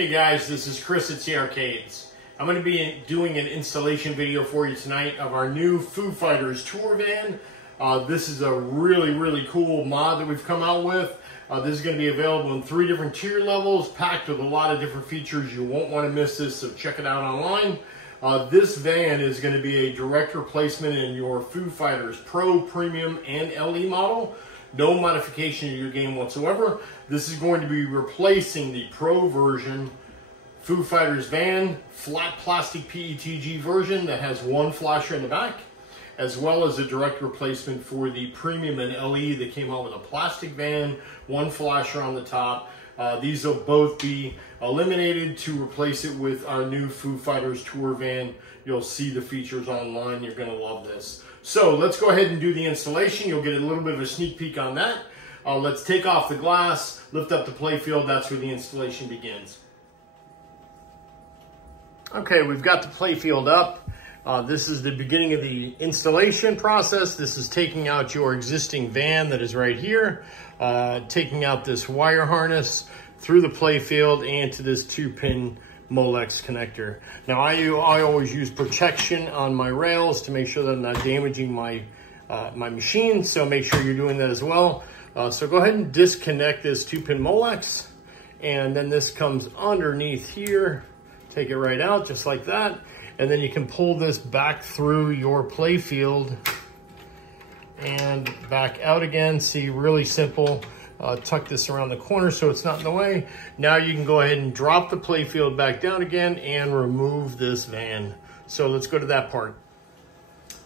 Hey guys, this is Chris at CRCades. I'm going to be doing an installation video for you tonight of our new Foo Fighters Tour van. This is a really cool mod that we've come out with. This is going to be available in 3 different tier levels, packed with a lot of different features. You won't want to miss this, so check it out online. This van is going to be a direct replacement in your Foo Fighters Pro, Premium, and LE model. No modification to your game whatsoever. This is going to be replacing the Pro version Foo Fighters van, flat plastic PETG version that has 1 flasher in the back, as well as a direct replacement for the Premium and LE that came out with a plastic van, 1 flasher on the top. These will both be eliminated to replace it with our new Foo Fighters Tour van. You'll see the features online. You're going to love this. So let's go ahead and do the installation. You'll get a little bit of a sneak peek on that. Let's take off the glass, lift up the playfield. That's where the installation begins. Okay, we've got the playfield up. This is the beginning of the installation process. This is taking out your existing van that is right here, taking out this wire harness through the playfield and to this 2-pin Molex connector. Now I always use protection on my rails to make sure that I'm not damaging my my machine, so make sure you're doing that as well. So go ahead and disconnect this 2-pin Molex, and then this comes underneath here. Take it right out just like that, and then you can pull this back through your playfield and back out again. See, really simple. Tuck this around the corner so it's not in the way. Now you can go ahead and drop the playfield back down again and remove this van. So let's go to that part.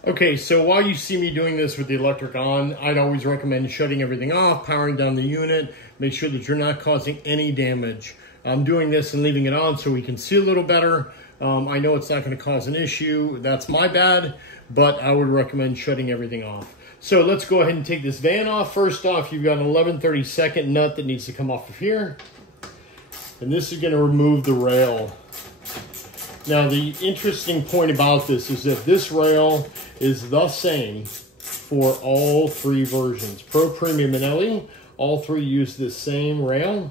Okay, so while you see me doing this with the electric on, I'd always recommend shutting everything off, powering down the unit, make sure that you're not causing any damage. I'm doing this and leaving it on so we can see a little better. I know it's not going to cause an issue. That's my bad, but I would recommend shutting everything off. So let's go ahead and take this van off. First off, you've got an 11/32 nut that needs to come off of here. And this is going to remove the rail. Now, the interesting point about this is that this rail is the same for all 3 versions. Pro, Premium, and LE, all 3 use this same rail.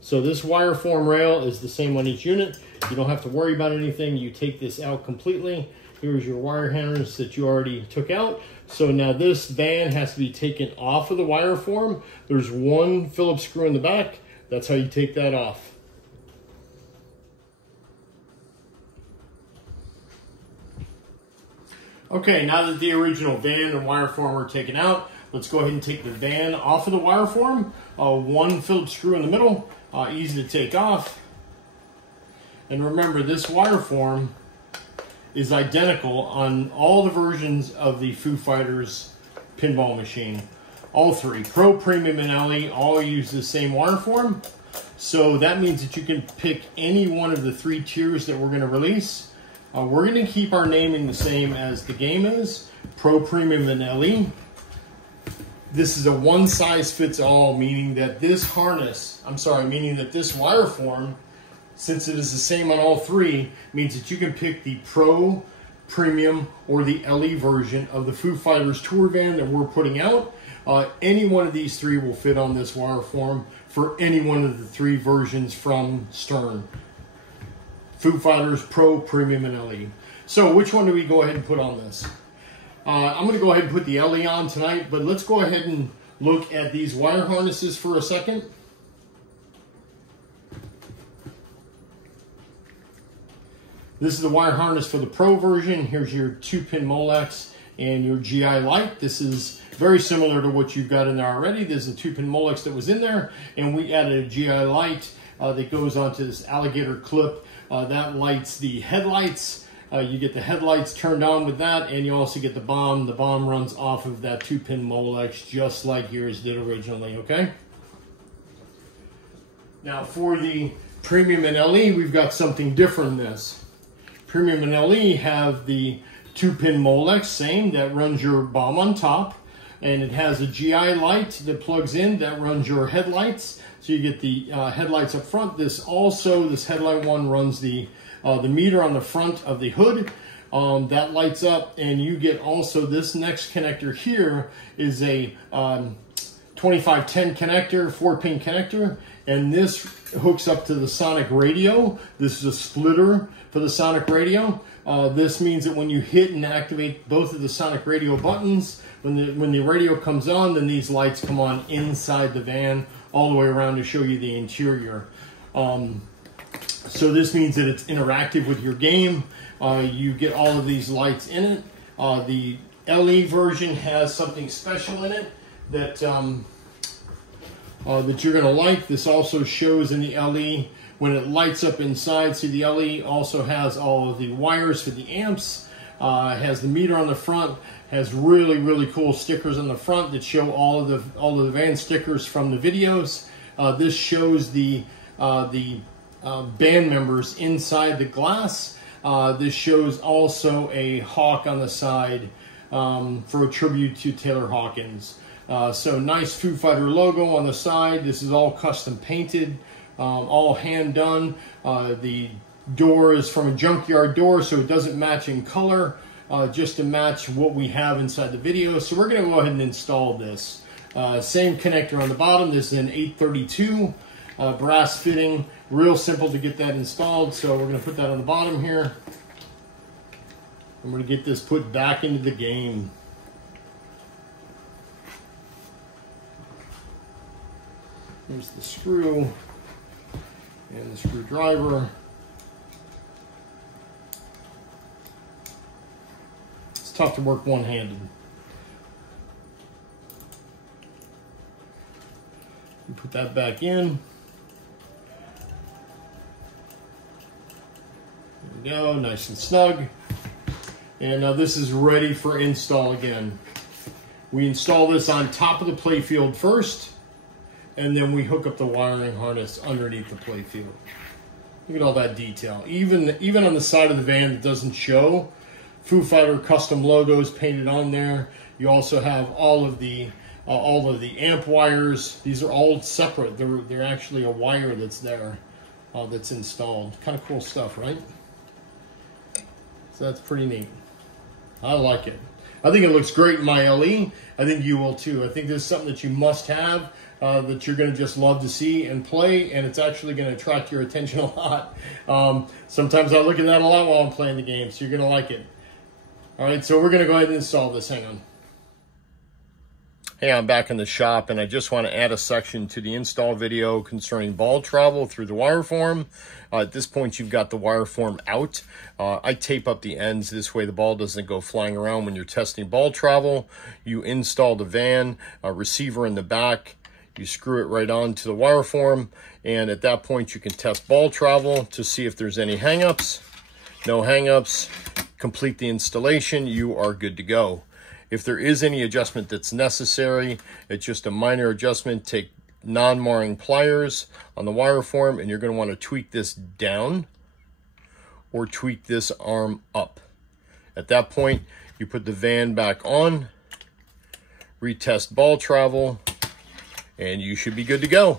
So this wire form rail is the same on each unit. You don't have to worry about anything. You take this out completely. Here's your wire harness that you already took out. So now this van has to be taken off of the wire form. There's 1 Phillips screw in the back. That's how you take that off. Okay, now that the original van and wire form are taken out, let's go ahead and take the van off of the wire form. 1 Phillips screw in the middle, easy to take off. And remember, this wire form is identical on all the versions of the Foo Fighters pinball machine. All 3, Pro, Premium, and LE, all use the same wire form. So that means that you can pick any one of the 3 tiers that we're going to release. We're going to keep our naming the same as the game is, Pro, Premium, and LE. This is a one-size-fits-all, meaning that this wire form, since it is the same on all 3, means that you can pick the Pro, Premium, or the LE version of the Foo Fighters Tour van that we're putting out. Any one of these 3 will fit on this wire form for any one of the 3 versions from Stern. Foo Fighters Pro, Premium, and LE. So which one do we go ahead and put on this? I'm going to go ahead and put the LE on tonight, but let's go ahead and look at these wire harnesses for a second. This is the wire harness for the Pro version. Here's your 2-pin Molex and your GI light. This is very similar to what you've got in there already. There's a 2-pin Molex that was in there, and we added a GI light that goes onto this alligator clip. That lights the headlights. You get the headlights turned on with that, and you also get the bomb. The bomb runs off of that 2-pin Molex, just like yours did originally, okay? Now for the Premium and LE, we've got something different in this. Premium and LE have the 2-pin Molex, same, that runs your bomb on top, and it has a GI light that plugs in that runs your headlights. So you get the headlights up front. This headlight one runs the meter on the front of the hood. That lights up, and you get also this next connector here is a 2510 connector, 4-pin connector, and this hooks up to the sonic radio. This is a splitter for the sonic radio. This means that when you hit and activate both of the sonic radio buttons, when the radio comes on, then these lights come on inside the van all the way around to show you the interior. So this means that it's interactive with your game. You get all of these lights in it. The LE version has something special in it that that you're gonna like. This also shows in the LE when it lights up inside. See, the LE also has all of the wires for the amps. Has the meter on the front. Has really cool stickers on the front that show all of the van stickers from the videos. This shows the band members inside the glass. This shows also a hawk on the side for a tribute to Taylor Hawkins. So nice Foo Fighter logo on the side. This is all custom painted, all hand done. The door is from a junkyard door, so it doesn't match in color, just to match what we have inside the video. So we're gonna go ahead and install this. Same connector on the bottom. This is an 832 brass fitting. Real simple to get that installed. So we're gonna put that on the bottom here. I'm gonna get this put back into the game. Here's the screw and the screwdriver. It's tough to work one-handed. Put that back in. There we go, nice and snug. And now this is ready for install again. We install this on top of the playfield first, and then we hook up the wiring harness underneath the playfield. Look at all that detail. Even on the side of the van that doesn't show, Foo Fighter custom logos painted on there. You also have all of the amp wires. These are all separate. They're actually a wire that's there, that's installed. Kind of cool stuff, right? So that's pretty neat. I like it. I think it looks great in my LE. I think you will too. I think this is something that you must have, that you're going to just love to see and play, and it's actually going to attract your attention a lot. Sometimes I look at that a lot while I'm playing the game, so you're going to like it. All right, so we're going to go ahead and install this. Hang on. Hey, I'm back in the shop, and I just want to add a section to the install video concerning ball travel through the wire form. At this point, you've got the wire form out. I tape up the ends. This way the ball doesn't go flying around when you're testing ball travel. You install the van, a receiver in the back. You screw it right onto the wire form, and at that point, you can test ball travel to see if there's any hang-ups. No hang-ups. Complete the installation. You are good to go. If there is any adjustment that's necessary, it's just a minor adjustment. Take non-marring pliers on the wire form, and you're going to want to tweak this down or tweak this arm up. At that point, you put the van back on, retest ball travel, and you should be good to go.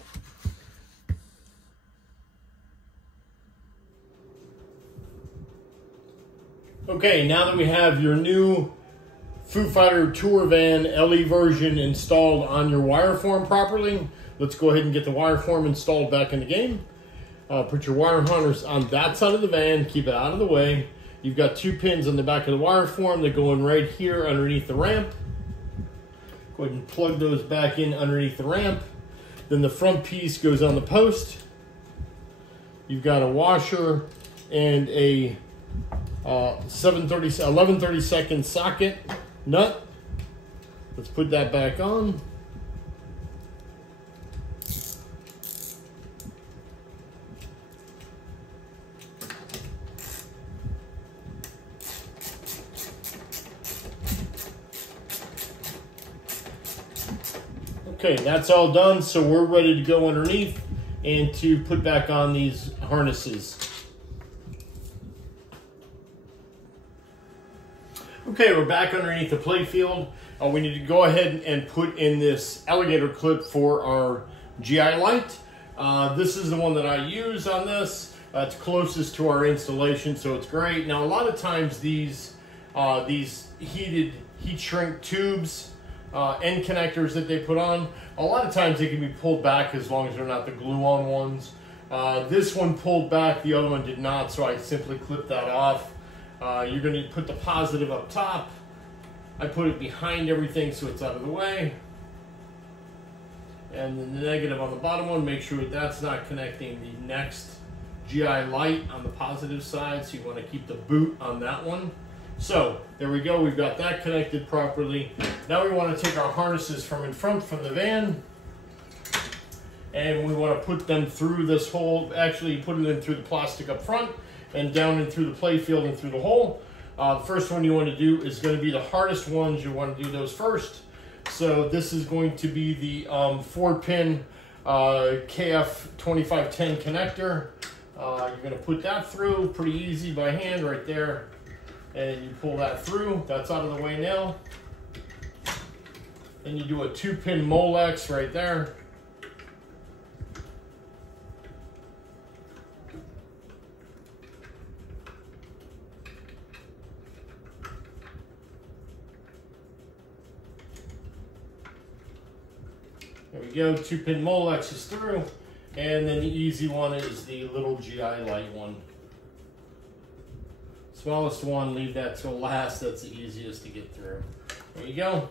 Okay, now that we have your new Foo Fighter Tour van LE version installed on your wire form properly, let's go ahead and get the wire form installed back in the game. Put your wire harness on that side of the van, keep it out of the way. You've got 2 pins on the back of the wire form that go in right here underneath the ramp. Go ahead and plug those back in underneath the ramp. Then the front piece goes on the post. You've got a washer and a 11/32 socket nut. Let's put that back on. Okay, that's all done, so we're ready to go underneath and to put back on these harnesses. Okay, we're back underneath the playfield. We need to go ahead and put in this alligator clip for our GI light. This is the one that I use on this. It's closest to our installation, so it's great. Now, a lot of times these heat shrink tubes end connectors that they put on. A lot of times they can be pulled back as long as they're not the glue-on ones. This one pulled back, the other one did not, so I simply clipped that off. You're going to put the positive up top. I put it behind everything so it's out of the way. And then the negative on the bottom one, make sure that's not connecting the next GI light on the positive side, so you want to keep the boot on that one. So there we go, we've got that connected properly. Now we want to take our harnesses from in front from the van, and we want to put them through this hole. Actually, put them through the plastic up front and down and through the play field and through the hole. The first one you want to do is going to be the hardest ones. You want to do those first. So this is going to be the 4-pin KF2510 connector. You're going to put that through pretty easy by hand right there. And you pull that through. That's out of the way now. Then you do a 2-pin Molex right there. There we go, 2-pin Molex is through. And then the easy one is the little GI light one. Smallest one, leave that till last. That's the easiest to get through. There you go.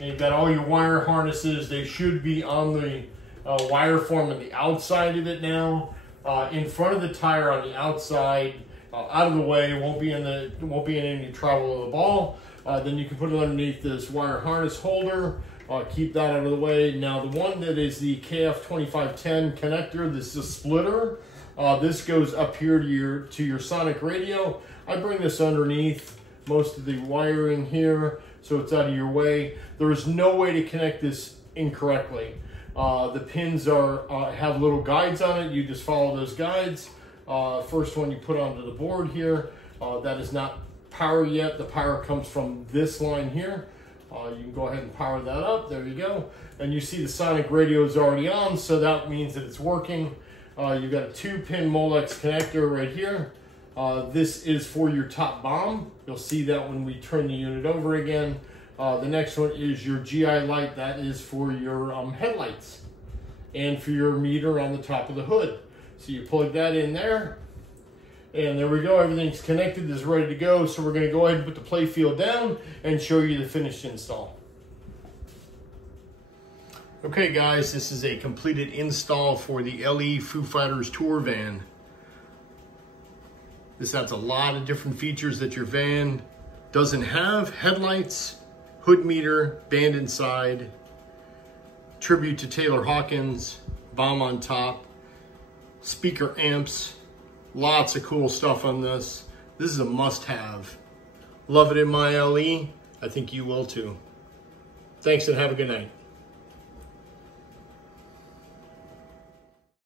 And you've got all your wire harnesses. They should be on the wire form on the outside of it now. In front of the tire on the outside, out of the way, won't be in any trouble of the ball. Then you can put it underneath this wire harness holder. Keep that out of the way. Now the one that is the KF2510 connector, this is a splitter. This goes up here to your sonic radio. I bring this underneath most of the wiring here, so it's out of your way. There is no way to connect this incorrectly. The pins have little guides on it. You just follow those guides. First one you put onto the board here. That is not power yet. The power comes from this line here. You can go ahead and power that up. There you go. And you see the sonic radio is already on, so that means that it's working. You've got a 2-pin Molex connector right here. This is for your top bomb. You'll see that when we turn the unit over again. The next one is your GI light. That is for your headlights and for your meter on the top of the hood. So you plug that in there. And there we go, everything's connected, is ready to go. So we're gonna go ahead and put the play field down and show you the finished install. Okay guys, this is a completed install for the LE Foo Fighters Tour van. This has a lot of different features that your van doesn't have. Headlights, hood meter, band inside, tribute to Taylor Hawkins, bomb on top, speaker amps, lots of cool stuff on this. This is a must-have. Love it in my LE. I think you will too. Thanks and have a good night.